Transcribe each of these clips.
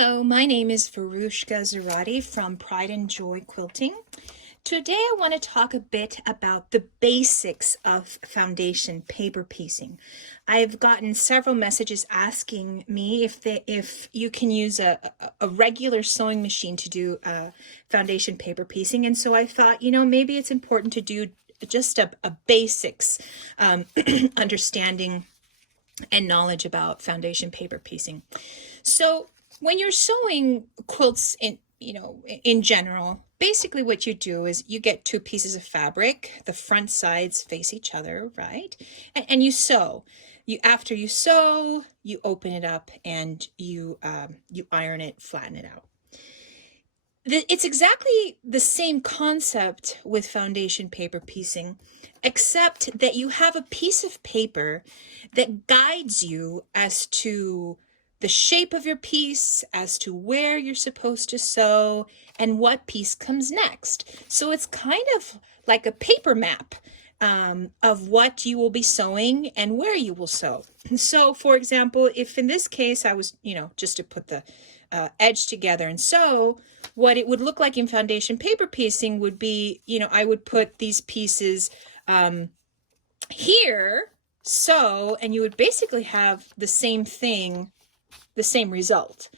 Hello, my name is Varushka Zarati from Pride and Joy Quilting. Today I want to talk a bit about the basics of foundation paper piecing. I've gotten several messages asking me if you can use a regular sewing machine to do foundation paper piecing, and so I thought, maybe it's important to do just a basics understanding and knowledge about foundation paper piecing. So when you're sewing quilts in general, basically what you do is you get two pieces of fabric, the front sides face each other, right? And you sew. After you sew, you open it up and you iron it, flatten it out. It's exactly the same concept with foundation paper piecing, except that you have a piece of paper that guides you as to the shape of your piece, as to where you're supposed to sew, and what piece comes next. So it's kind of like a paper map of what you will be sewing and where you will sew. So for example, if in this case I was, just to put the edge together and sew, what it would look like in foundation paper piecing would be, I would put these pieces here, sew, and you would basically have the same thing, the same result.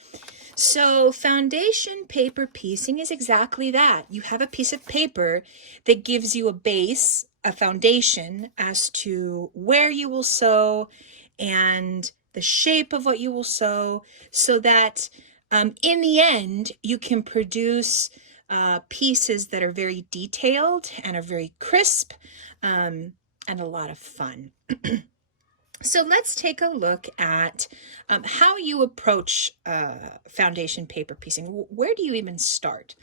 So foundation paper piecing is exactly that. You have a piece of paper that gives you a base, a foundation as to where you will sew and the shape of what you will sew, so that in the end you can produce pieces that are very detailed and are very crisp and a lot of fun. So let's take a look at how you approach foundation paper piecing. Where do you even start?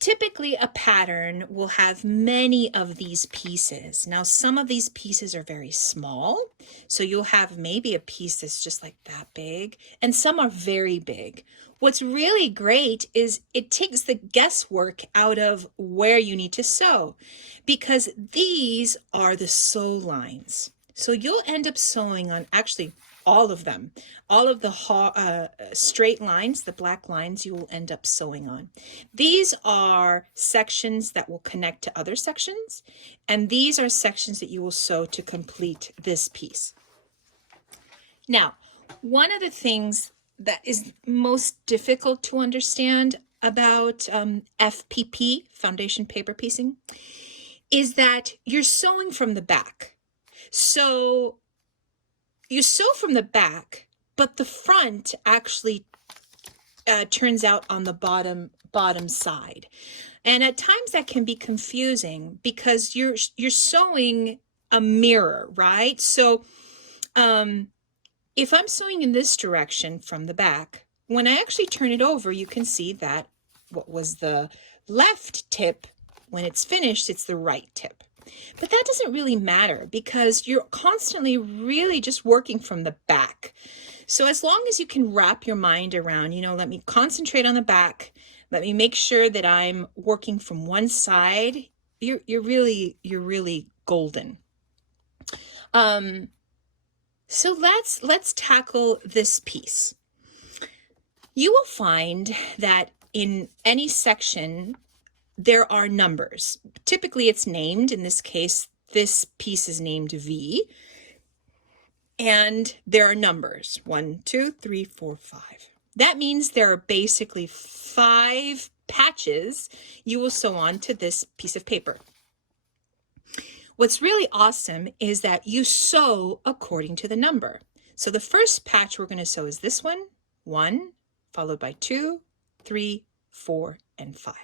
Typically, a pattern will have many of these pieces. Now, some of these pieces are very small, so you'll have maybe a piece that's just like that big, and some are very big. What's really great is it takes the guesswork out of where you need to sew, because these are the sew lines. So you'll end up sewing on actually all of them. All of the straight lines, the black lines, you will end up sewing on. These are sections that will connect to other sections, and these are sections that you will sew to complete this piece. Now, one of the things that is most difficult to understand about FPP, foundation paper piecing, is that you're sewing from the back. So you sew from the back, but the front actually turns out on the bottom side. And at times that can be confusing because you're sewing a mirror, right? So if I'm sewing in this direction from the back, when I actually turn it over, you can see that what was the left tip, when it's finished, it's the right tip. But that doesn't really matter because you're constantly really just working from the back. So as long as you can wrap your mind around, let me concentrate on the back, let me make sure that I'm working from one side, you're really golden. So let's tackle this piece. You will find that in any section there are numbers. Typically it's named. In this case, this piece is named V. And there are numbers, 1, 2, 3, 4, 5. That means there are basically 5 patches you will sew on to this piece of paper. What's really awesome is that you sew according to the number. So the first patch we're going to sew is this one, followed by 2, 3, 4, and 5.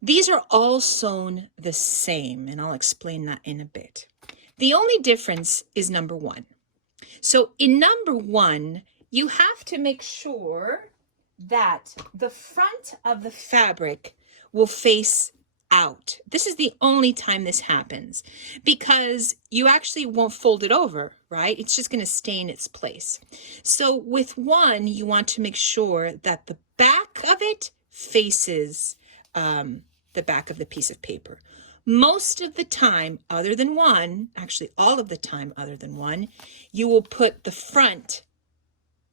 These are all sewn the same, and I'll explain that in a bit. The only difference is number 1. So in number 1, you have to make sure that the front of the fabric will face out. This is the only time this happens because you actually won't fold it over, right? It's just going to stay in its place. So with 1, you want to make sure that the back of it faces the back of the piece of paper. Most of the time, other than 1, actually all of the time other than 1, you will put the front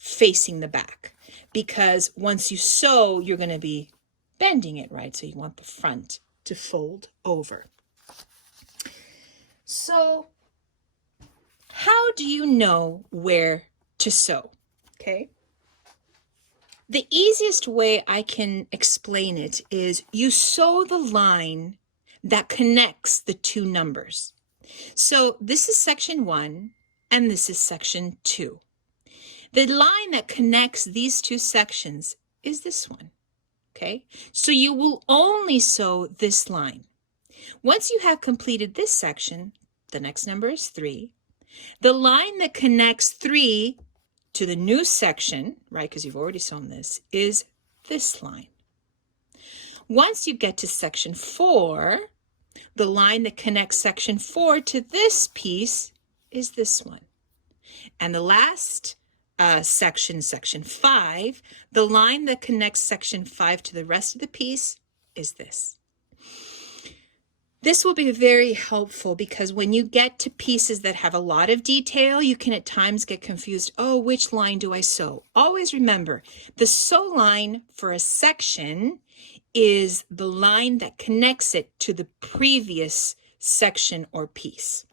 facing the back. because once you sew, you're going to be bending it, right? So you want the front to fold over. So how do you know where to sew? Okay. The easiest way I can explain it is you sew the line that connects the two numbers. So this is section 1 and this is section 2. The line that connects these two sections is this one. Okay, so you will only sew this line. Once you have completed this section, the next number is 3. The line that connects 3 to the new section, right, because you've already sewn this, is this line. Once you get to section 4, the line that connects section 4 to this piece is this one. And the last section 5, the line that connects section 5 to the rest of the piece is this. This will be very helpful because when you get to pieces that have a lot of detail, you can at times get confused. Oh, which line do I sew? Always remember, the sew line for a section is the line that connects it to the previous section or piece.